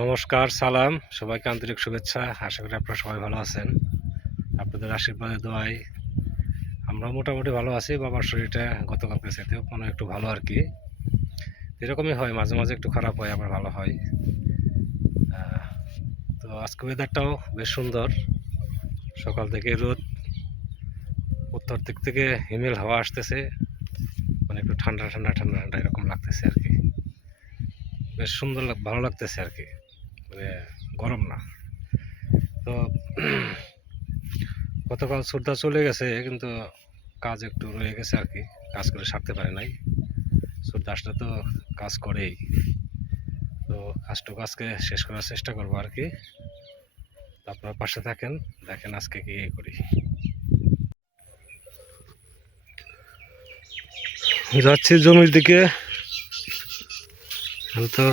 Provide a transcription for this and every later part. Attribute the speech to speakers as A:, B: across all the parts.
A: নমস্কার, সালাম, সবাইকে আন্তরিক শুভেচ্ছা। আশা করি আপনারা সবাই ভালো আছেন। আপনাদের আশীর্বাদে দোয়াই আমরা মোটামুটি ভালো আছি, বাবার শরীরটা গতকালকে সাথেও কোনো একটু ভালো আর কি। এরকমই হয়, মাঝে মাঝে একটু খারাপ হয়, আবার ভালো হয়। তো আজকে ওয়েদারটাও বেশ সুন্দর। সকাল থেকে রোদ, উত্তর দিক থেকে হিমেল হাওয়া আসতেছে। মানে একটু ঠান্ডা ঠান্ডা ঠান্ডা ঠান্ডা এরকম লাগতেছে আর কি। বেশ সুন্দর ভালো লাগতেছে আর কি। গরম না। তো গতকাল সুরদা চলে গেছে, কিন্তু কাজ একটু রয়ে গেছে আর কি। কাজ করে সারতে পারে নাই। আসলে তো কাজ করেই। তো কাজটুকু আজকে শেষ করার চেষ্টা করব আর কি। আপনার পাশে থাকেন, দেখেন আজকে কি করি। যাচ্ছি জমির দিকে। তো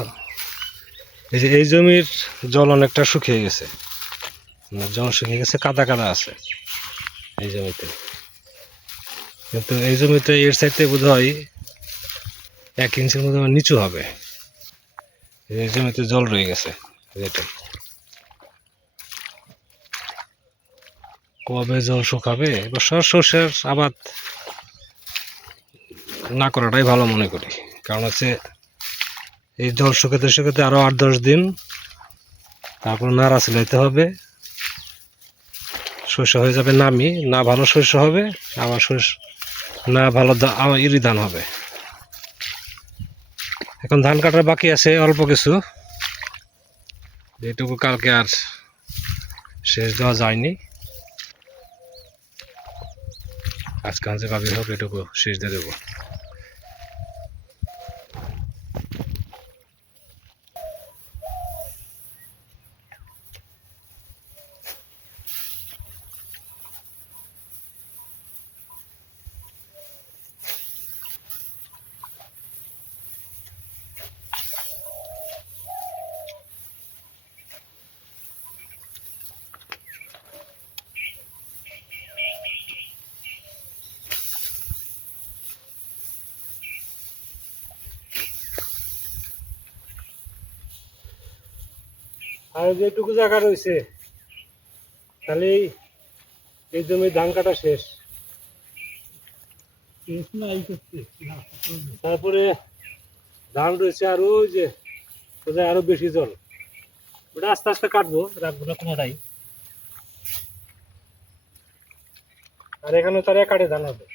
A: এই যে, এই জমির জল অনেকটা শুকিয়ে গেছে। মানে জল শুকিয়ে গেছে, কাদা কাদা আছে এই জমিতে। কিন্তু এই জমিতে এর সাইডে বোধ হয় এক ইঞ্চির মতো নিচু হবে। এই জমিতে জল রয়ে গেছে এটাই কবে জল শুকাবে? এবার সর সর্ষের আবাদ না করাটাই ভালো মনে করি। কারণ হচ্ছে এই জল শুকাতে শুকাতে আরও আট, দশ দিন। তারপর নাড়া ছিলাইতে হবে। শস্য হয়ে যাবে নামি। না ভালো শস্য হবে আবার শস্য, না ভালো ইরি ধান হবে। এখন ধান কাটার বাকি আছে অল্প কিছু। যেটুকু কালকে আর শেষ দেওয়া যায়নি। আজকে আনছে ভাবি, হোক এটুকু শেষ দিয়ে দেবো। আর যেটুকু জায়গা রয়েছে, তাহলে এই- জমি ধান কাটা শেষ। তারপরে ধান রয়েছে আর ওই যে কোথায় আরও বেশি জল। ওটা আস্তে আস্তে কাটবো রাখব না কোনোটাই আর এখানে তার কাটে ধান হবে।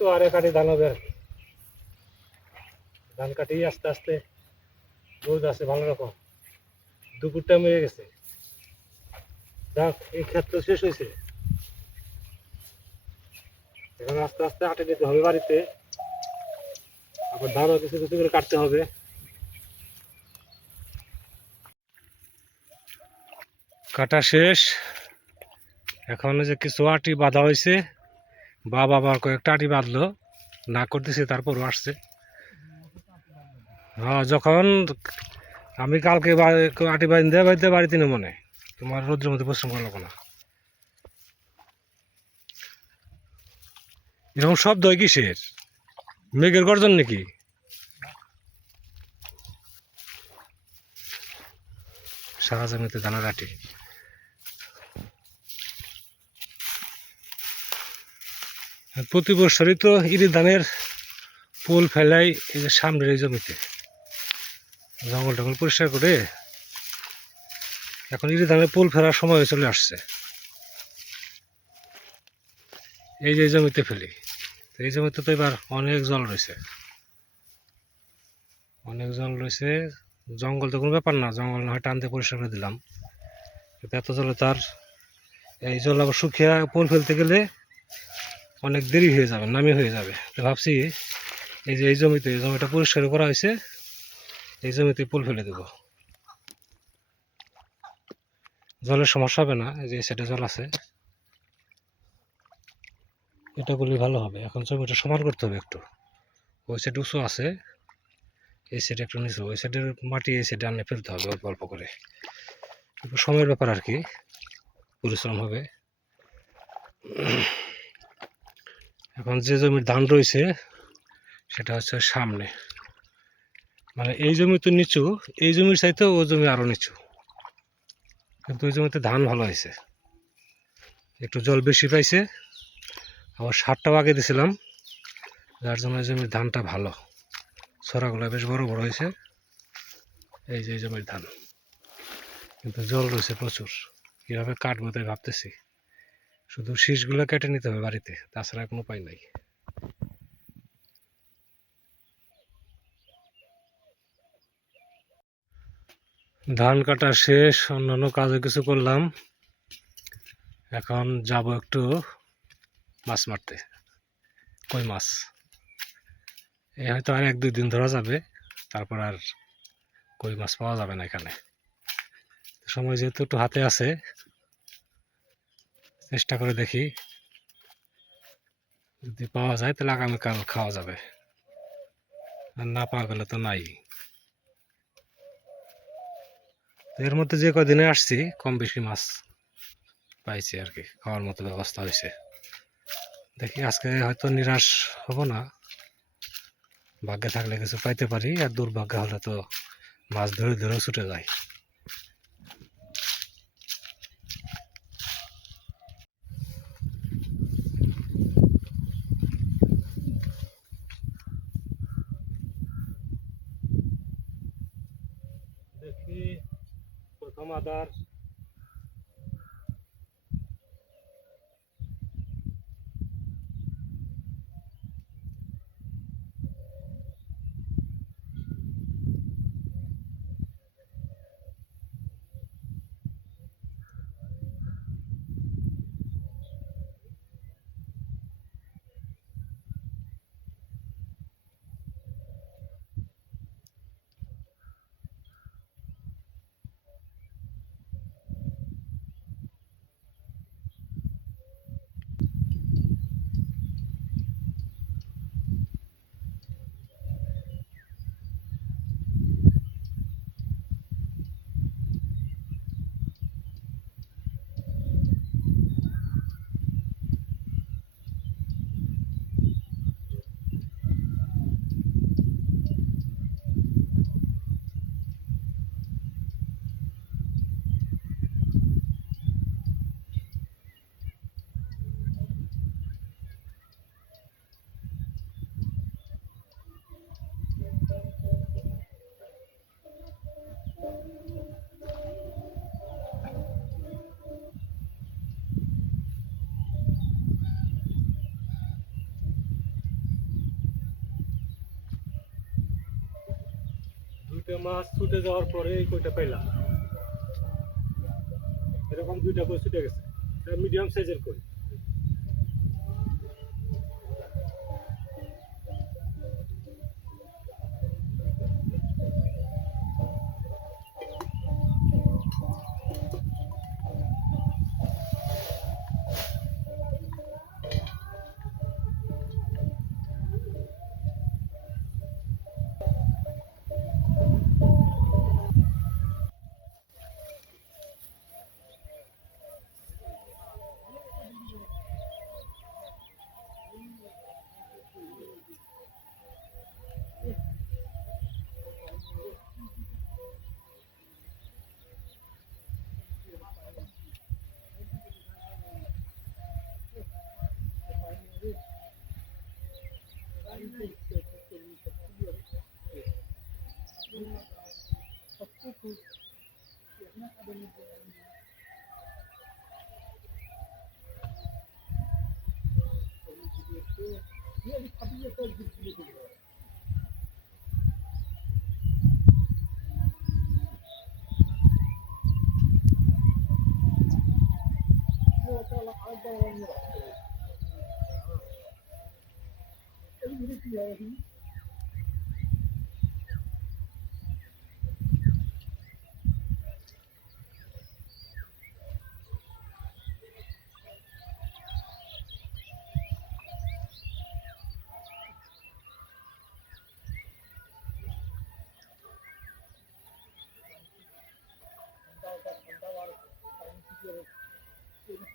A: তো আরে কাটি ধান হবে। ধান কাটি আস্তে আস্তে রোদ আছে ভালো রকম। দুপুর টাইম হয়ে গেছে। যাক, এই ক্ষেত তো শেষ হয়েছে। এখন আস্তে আস্তে হাঁটে নিতে হবে বাড়িতে। আবার ধানও কিছু কিছু করে কাটতে হবে। কাটা শেষ। এখন যে কিছু আটি বাঁধা হয়েছে। বাবা আবার কয়েকটা আটি বাঁধলো না করতেছে, তারপরও আসছে। হ্যাঁ যখন আমি কালকে আটি বাঁধতে বাঁধতে বাড়িতে নেই মনে, তোমার রোদ্রের মধ্যে পরিশ্রম করা লাগবে না এরকম শব্দ হয় কিসের? মেঘের গর্জন নাকি? সারা জমিতে দানা আটি। প্রতি বছরই তো ইরি ধানের পোল ফেলাই এই যে সামনের এই জমিতে। জঙ্গল টঙ্গল পরিষ্কার করে এখন ইরি ধানের পোল ফেলার সময় চলে আসছে। এই যে জমিতে ফেলি, তো এই জমিতে তো এবার অনেক জল রয়েছে। অনেক জল রয়েছে, জঙ্গল তো কোনো ব্যাপার না, জঙ্গল না হয় টানতে পরিষ্কার করে দিলাম। এত জলে তার এই জল আবার শুকিয়ে পোল ফেলতে গেলে অনেক দেরি হয়ে যাবে, নামি হয়ে যাবে। তো ভাবছি এই যে এই জমিতে, এই জমিটা পরিষ্কার করা হয়েছে, এই জমিতে পোল ফেলে দেব। জলের সমস্যা হবে না, এই যে সেটা জল আছে। এটা করলে ভালো হবে, এখন জমিটা সমান করতে হবে একটু। ওই সাইড উঁচু আছে, এই সাইডে একটু নিচু, ওই সাইডের মাটি, এই সাইডে আনে ফেলতে হবে অল্প অল্প করে। একটু সময়ের ব্যাপার আর কি, পরিশ্রম হবে। এখন যে জমির ধান রয়েছে, সেটা হচ্ছে সামনে। মানে এই জমি তো নিচু, এই জমির চাইতেও ও জমি আরও নিচু। কিন্তু ওই জমিতে ধান ভালো হয়েছে। একটু জল বেশি পাইছে, আবার সারটাও আগে দিছিলাম, যার জন্য এই জমির ধানটা ভালো। ছড়াগুলো বেশ বড় বড় হয়েছে, এই যে জমির ধান। কিন্তু জল রয়েছে প্রচুর। কীভাবে কাটবো তাই ভাবতেছি। শুধু শীষগুলো কেটে নিতে হবে বাড়িতে, তাছাড়া কোনো উপায় নাই। ধান কাটা শেষ, অন্যান্য কাজও কিছু করলাম। এখন যাব একটু মাছ মারতে, কই মাছ? এই হয়তো আর এক দুই দিন ধরা যাবে, তারপর আর কই মাছ পাওয়া যাবে না এখানে। সময় যেহেতু একটু হাতে আছে চেষ্টা করে দেখি। যদি পাওয়া যায় তাহলে আগামীকাল খাওয়া যাবে। আর না পাওয়া গেলে তো নাই। এর মধ্যে যে কদিনে আসছি, কম বেশি মাছ পাইছি আর কি, খাওয়ার মতো ব্যবস্থা হয়েছে। দেখি আজকে হয়তো নিরাশ হব না। ভাগ্যে থাকলে কিছু পাইতে পারি, আর দুর্ভাগ্য হলে তো মাছ ধরে ধরেও ছুটে যায়। પછી પ્રથમ આધાર দুইটা মাছ ছুটে যাওয়ার পরে এই কইটা পেলাম এরকম দুইটা কই ছুটে গেছে। মিডিয়াম সাইজের কই? pagkuko na kadamitan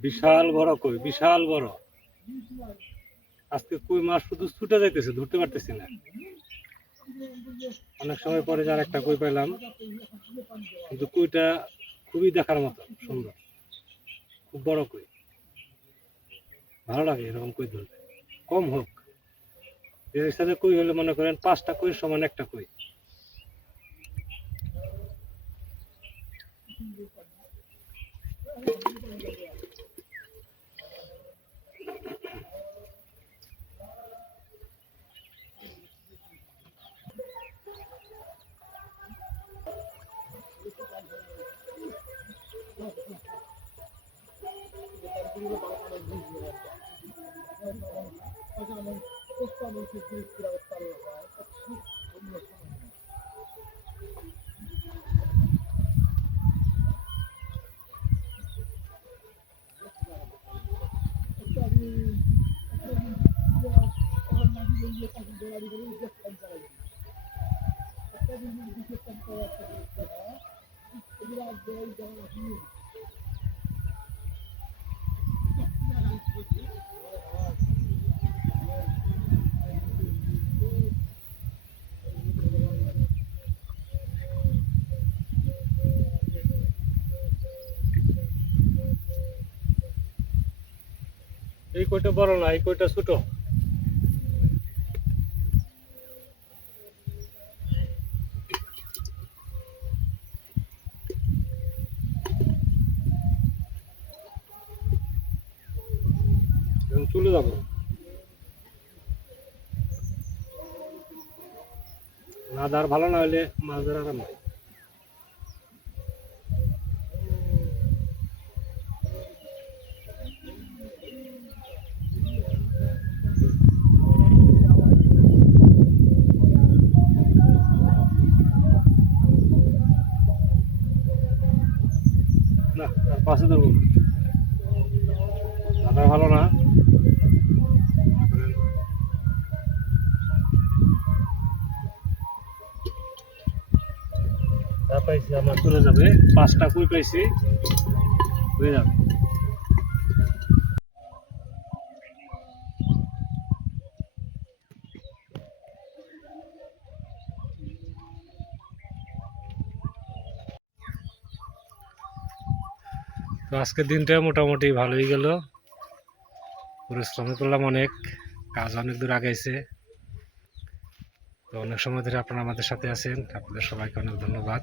A: বিশাল বড় কই, বিশাল বড়। আজকে কই মাছ শুধু ছুটে যাইতেছে, ধরতে পারতেছি না। অনেক সময় পরে যার একটা কই পেলাম কিন্তু কইটা খুবই দেখার মতো, সুন্দর। খুব বড় কই। ভালো লাগে এরকম কই ধরতে। কম হোক। এর সাথে কই হলে মনে করেন পাঁচটা কই সমান একটা কই। Thank you. এই কইটা বড় না এই কইটা ছোট? চলে যাব। না দার ভালো না হলে মাছ ধরার আর নাই। না পাশে ধরবো আমার চলে যাবে, পাঁচটা কই পাইছি?
B: হয়ে যাবে।
A: তো আজকের দিনটা মোটামুটি ভালোই গেল। পরিশ্রম করলাম অনেক, কাজ অনেক দূর আগাইছে। তো অনেক সময় ধরে আপনারা আমাদের সাথে আছেন, আপনাদের সবাইকে অনেক ধন্যবাদ।